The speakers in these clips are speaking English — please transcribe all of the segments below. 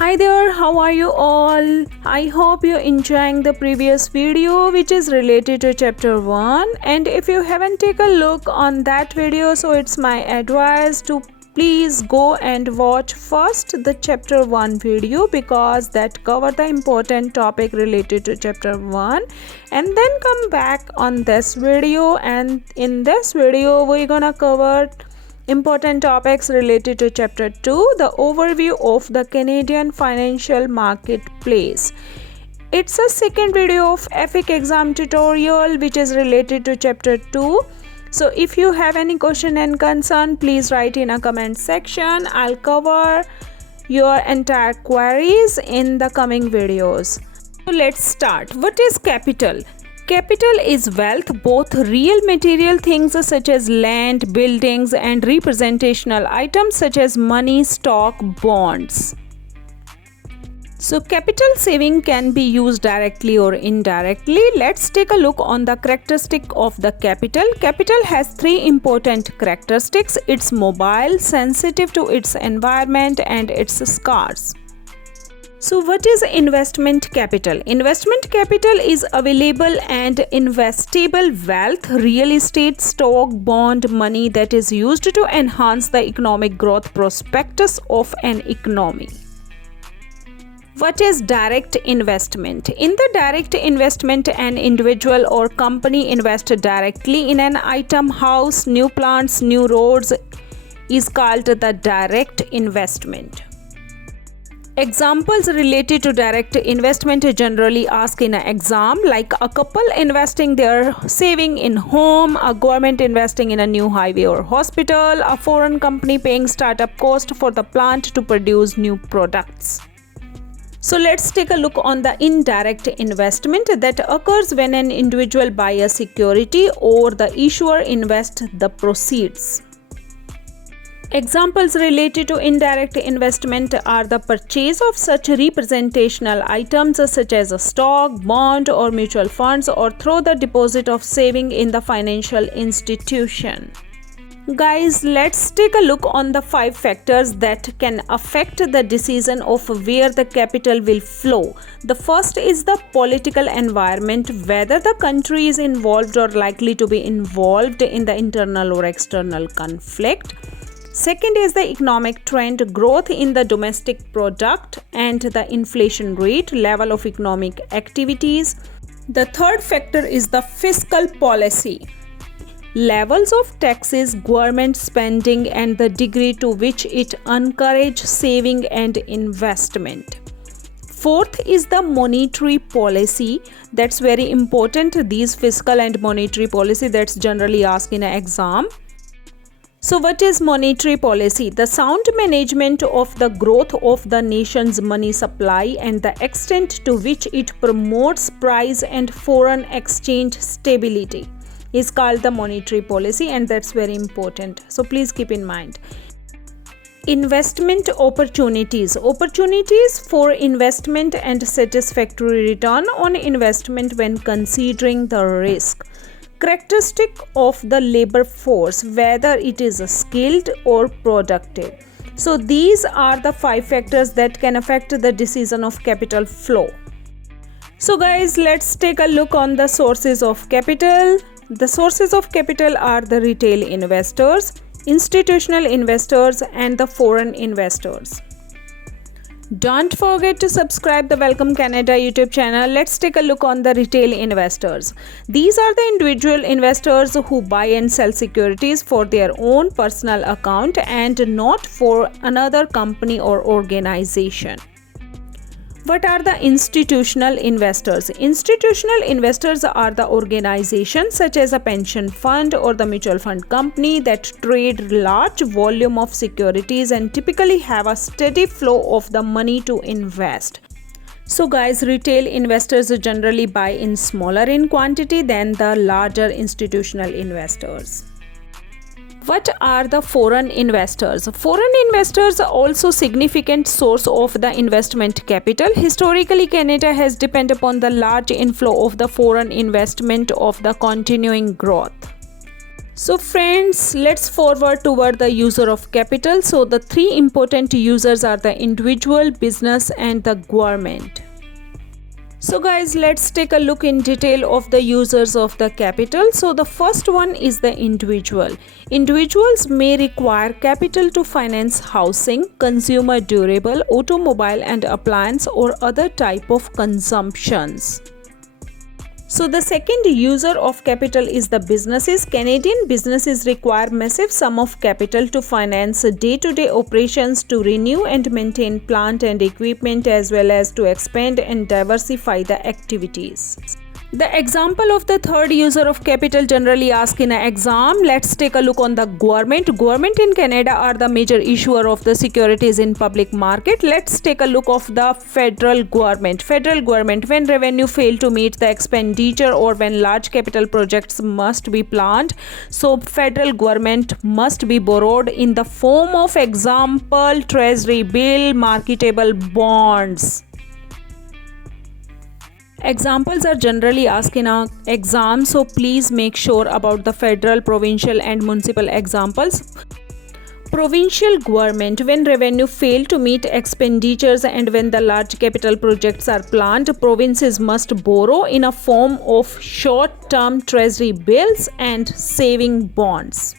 Hi there, how are you all? I hope you're enjoying the previous video which is related to chapter 1, and if you haven't taken a look on that video, so it's my advice to please go and watch first the chapter 1 video because that cover the important topic related to chapter 1 and then come back on this video, and in this video we're gonna cover important topics related to chapter 2, the overview of the Canadian financial marketplace. It's a second video of IFIC exam tutorial which is related to chapter 2. So if you have any question and concern, please write in a comment section. I'll cover your entire queries in the coming videos. So let's start. What is capital? Capital is wealth, both real material things such as land, buildings, and representational items such as money, stock, bonds. So capital saving can be used directly or indirectly. Let's take a look on the characteristic of the capital. Capital has three important characteristics. It's mobile, sensitive to its environment, and it's scarce. So what is investment capital? Investment capital is available and investable wealth, real estate, stock, bond, money that is used to enhance the economic growth prospectus of an economy. What is direct investment? In the direct investment, an individual or company invests directly in an item, house, new plants, new roads is called the direct investment. Examples related to direct investment generally asked in an exam, like a couple investing their saving in home, a government investing in a new highway or hospital, a foreign company paying startup cost for the plant to produce new products. So let's take a look on the indirect investment that occurs when an individual buys a security or the issuer invests the proceeds. Examples related to indirect investment are the purchase of such representational items such as a stock, bond, or mutual funds, or through the deposit of saving in the financial institution. Guys, let's take a look on the 5 factors that can affect the decision of where the capital will flow. The first is the political environment, whether the country is involved or likely to be involved in the internal or external conflict. Second is the economic trend, growth in the domestic product and the inflation rate, level of economic activities. The third factor is the fiscal policy, levels of taxes, government spending, and the degree to which it encourages saving and investment. Fourth is the monetary policy. That's very important. These fiscal and monetary policy that's generally asked in an exam. So what is monetary policy? The sound management of the growth of the nation's money supply and the extent to which it promotes price and foreign exchange stability is called the monetary policy, and that's very important. So please keep in mind. Investment opportunities. Opportunities for investment and satisfactory return on investment when considering the risk. Characteristic of the labor force, whether it is skilled or productive. So these are the 5 factors that can affect the decision of capital flow. So guys, let's take a look on the sources of capital. The sources of capital are the retail investors, institutional investors, and the foreign investors. Don't forget to subscribe the Welcome Canada YouTube channel. Let's take a look on the retail investors. These are the individual investors who buy and sell securities for their own personal account and not for another company or organization. What are the institutional investors? Institutional investors are the organizations such as a pension fund or the mutual fund company that trade large volume of securities and typically have a steady flow of the money to invest. So guys, retail investors generally buy in smaller in quantity than the larger institutional investors. What are the foreign investors? Foreign investors are also significant source of the investment capital. Historically, Canada has depended upon the large inflow of the foreign investment of the continuing growth. So friends, let's forward toward the user of capital. So the three important users are the individual, business and the government. So guys, let's take a look in detail of the users of the capital. So the first one is the individual. Individuals may require capital to finance housing, consumer durable, automobile and appliance or other type of consumptions. So the second user of capital is the businesses. Canadian businesses require massive sum of capital to finance day-to-day operations, to renew and maintain plant and equipment, as well as to expand and diversify the activities. The example of the third user of capital generally asked in an exam. Let's take a look on the government. Government in Canada are the major issuer of the securities in public market. Let's take a look of the federal government. Federal government, when revenue fail to meet the expenditure or when large capital projects must be planned, so federal government must be borrowed in the form of example treasury bill, marketable bonds. Examples are generally asked in an exam, so please make sure about the federal, provincial and municipal examples. Provincial government, when revenue fail to meet expenditures and when the large capital projects are planned, provinces must borrow in a form of short-term treasury bills and saving bonds.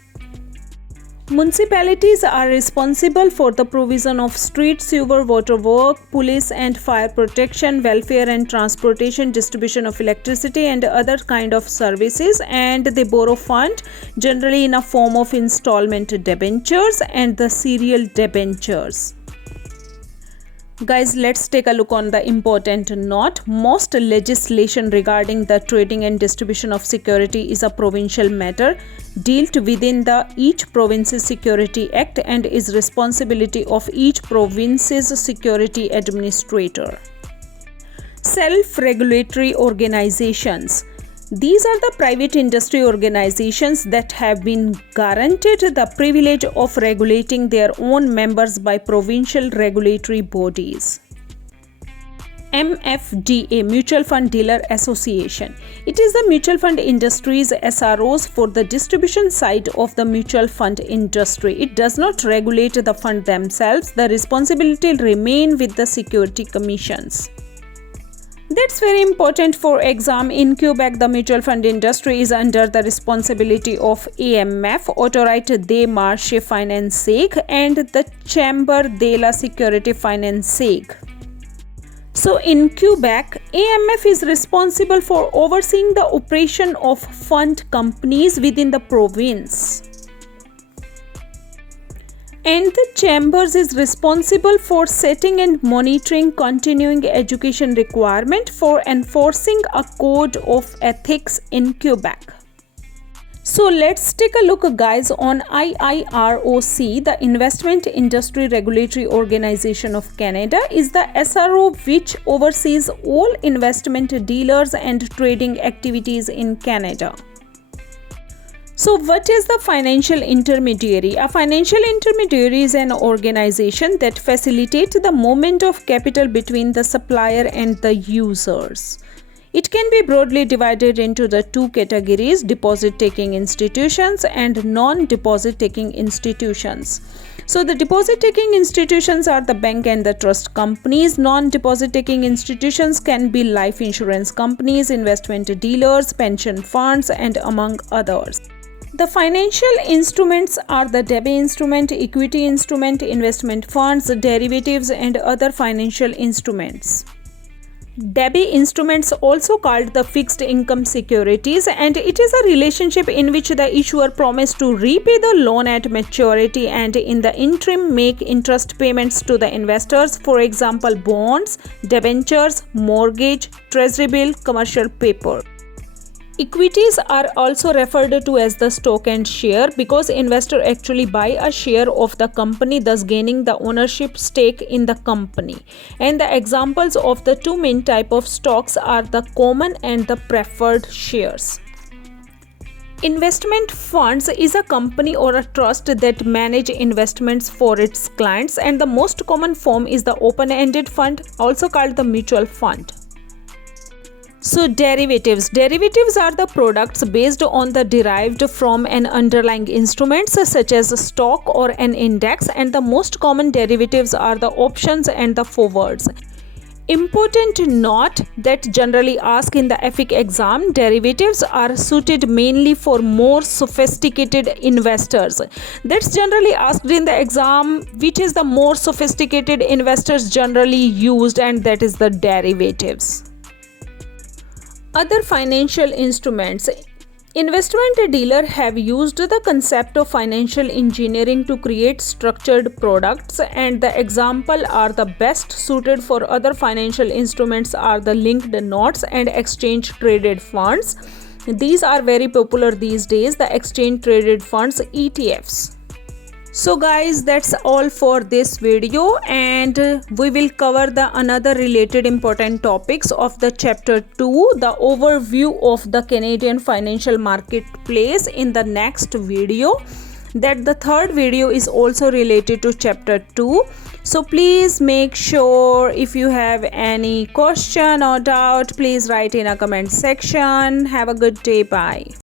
Municipalities are responsible for the provision of street, sewer, water work, police and fire protection, welfare and transportation, distribution of electricity and other kind of services, and they borrow fund generally in a form of installment debentures and the serial debentures. Guys, let's take a look on the important note. Most legislation regarding the trading and distribution of security is a provincial matter, dealt within the each province's security act and is responsibility of each province's security administrator. Self-regulatory organizations. These are the private industry organizations that have been granted the privilege of regulating their own members by provincial regulatory bodies. MFDA, Mutual Fund Dealer Association. It is the mutual fund industry's SROs for the distribution side of the mutual fund industry. It does not regulate the fund themselves. The responsibility remains with the security commissions. That's very important for exam. In Quebec, the mutual fund industry is under the responsibility of AMF, Autorité des Marchés Financiers, and the Chambre de la Sécurité Financière. So in Quebec, AMF is responsible for overseeing the operation of fund companies within the province. And the Chambers is responsible for setting and monitoring continuing education requirement for enforcing a code of ethics in Quebec. So let's take a look guys on IIROC, the Investment Industry Regulatory Organization of Canada, is the SRO which oversees all investment dealers and trading activities in Canada. So what is the financial intermediary? A financial intermediary is an organization that facilitates the movement of capital between the supplier and the users. It can be broadly divided into the two categories: deposit-taking institutions and non-deposit-taking institutions. So the deposit-taking institutions are the bank and the trust companies. Non-deposit-taking institutions can be life insurance companies, investment dealers, pension funds, and among others. The financial instruments are the debt instrument, equity instrument, investment funds, derivatives, and other financial instruments. Debt instruments, also called the fixed income securities, and it is a relationship in which the issuer promises to repay the loan at maturity and in the interim make interest payments to the investors, for example bonds, debentures, mortgage, treasury bill, commercial paper. Equities are also referred to as the stock and share because investor actually buy a share of the company, thus gaining the ownership stake in the company. And the examples of the two main type of stocks are the common and the preferred shares. Investment funds is a company or a trust that manage investments for its clients, and the most common form is the open-ended fund, also called the mutual fund. So derivatives are the products based on the derived from an underlying instrument such as a stock or an index, and the most common derivatives are the options and the forwards. Important note that generally asked in the IFIC exam, derivatives are suited mainly for more sophisticated investors. That's generally asked in the exam, which is the more sophisticated investors generally used, and that is the derivatives. Other financial instruments. Investment dealers have used the concept of financial engineering to create structured products, and the example are the best suited for other financial instruments are the linked notes and exchange traded funds. These are very popular these days, the exchange traded funds, ETFs. So guys, that's all for this video, and we will cover the another related important topics of the chapter 2, the overview of the Canadian financial marketplace, in the next video. That the third video is also related to chapter 2. So please make sure, if you have any question or doubt, please write in a comment section. Have a good day. Bye.